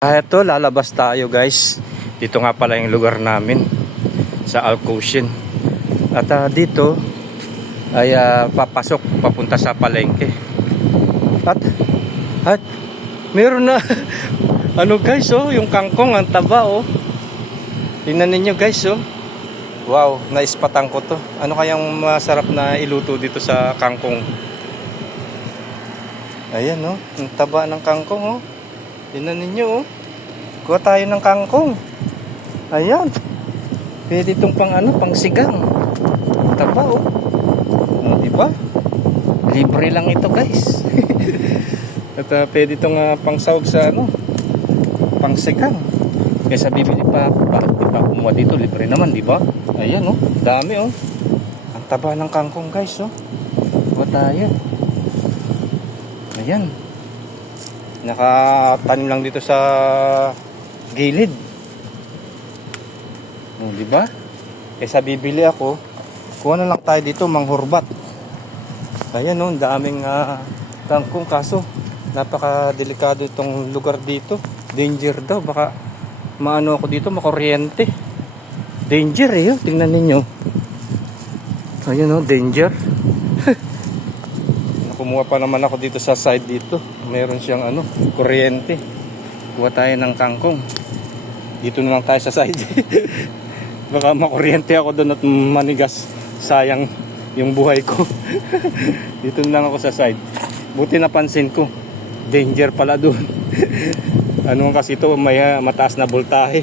Ah, ito, lalabas tayo guys. Dito nga pala yung lugar namin sa Alcocin. At ah, dito ay ah, papasok papunta sa palengke. At at meron na ano guys oh, yung kangkong ang taba oh. Tingnan ninyo guys oh. Wow, naispatan ko to. Ano kayang masarap na iluto dito sa kangkong? Ayan oh, ang taba ng kangkong oh. Tingnan ninyo oh. Kuha tayo ng kangkong. Ayan. Pwede itong pang ano, pang sigang. Taba oh. O, di ba? Libre lang ito guys. At uh, pwede itong uh, pang sahog sa ano, pang sigang. Kaya bibili pa bakit di pa kumuha dito? Libre naman, di ba? Ayan oh, dami oh. Ang taba ng kangkong guys oh. Kuha tayo. Ayan. Nakatanim lang dito sa gilid. Oh, di ba? Kaysa bibili ako, kuha na lang tayo dito manghurbat. Ayan oh, ang daming ah, kangkong kaso napaka-delikado itong lugar dito. Danger daw, baka maano ako dito, makuryente. Danger eh, oh. tingnan ninyo. Ayan oh, danger. Kumuha pa naman ako dito sa side dito. Meron siyang ano, kuryente. Kuha tayo ng kangkong. Dito na lang tayo sa side. Baka makuryente ako doon at manigas. Sayang yung buhay ko. dito na lang ako sa side. Buti napansin ko. Danger pala doon. ano kasi ito, may ah, mataas na voltahe.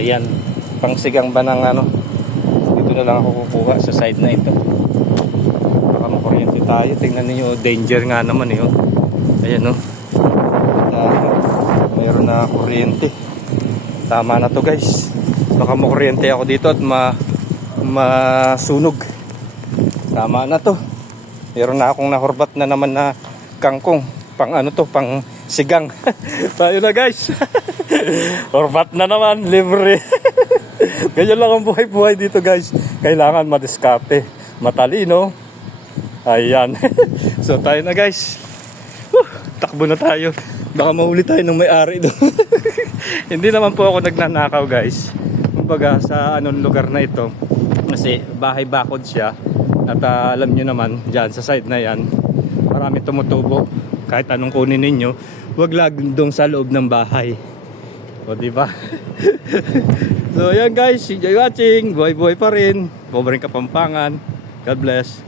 Ayan. Pangsigang ba ng ano? Dito na lang ako kukuha sa side na ito tayo. Tingnan niyo danger nga naman eh oh. ayan oh. Mayroon na kuryente. Tama na to guys. Baka makuryente ako dito at ma masunog. Tama na to. Meron na akong nahurbat na naman na kangkong. Pang ano to pang sigang. Tayo na guys. Hurbat na naman libre. Ganyan lang ang buhay-buhay dito guys. Kailangan madiskarte matalino Ayan. so tayo na guys. Whew, takbo na tayo. Baka mahuli tayo ng may-ari doon. Hindi naman po ako nagnanakaw guys. Kumbaga sa anong lugar na ito. Kasi bahay bakod siya. At ah, alam nyo naman, dyan sa side na yan, marami tumutubo. Kahit anong kunin ninyo, wag lagdong sa loob ng bahay. O di ba? so ayan guys, enjoy watching. Buhay-buhay pa rin. Bobring Kapampangan. God bless.